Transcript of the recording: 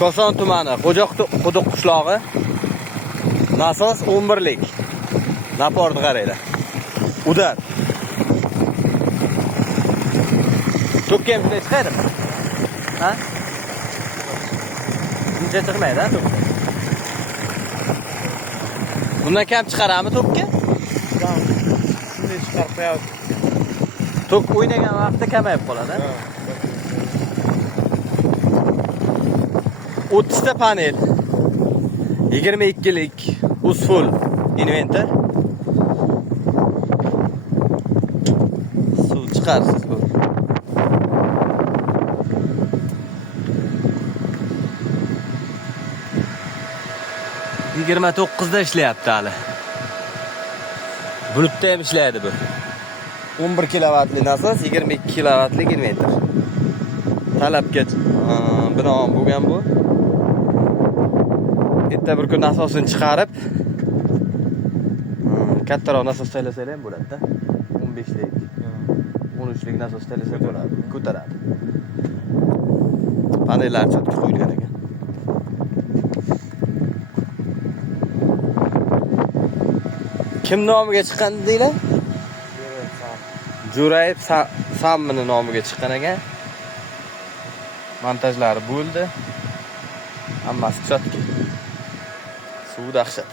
Koson tumani, Quduq qishlog'i. Nasos 11lik. Naporni qaranglar. Udar. Tokka ham chiqaydimi? Ha? Buncha chiqmaydi, ha, tokka. Bundan kam chiqarami tokka? Shunday chiqarib qo'yadi. Tok o'ynagan vaqtda kamayib qoladi. 30 ta panel. 22lik Usful inventor. Suv chiqarsiz bu. Yigirma 9da ishlayapti hali. Bulutda ham ishlaydi bu. 11 kilovatli nasos, 22 kilovatlik inventor. Talabga binoan bo'lgan bu. Erta bir kun nasosini chiqarib, kattaroq nasos taylasak ham bo'ladi-da. 15lik, 13lik nasos taylasa bo'ladi, ko'taradi. Panellar cho'tga qo'yilgan ekan. Kim nomiga chiqqan deylar? Jo'rayev Sammini nomiga chiqqan ekan. Montajlari bo'ldi. Hammasi cho'tki. Suv dahshat.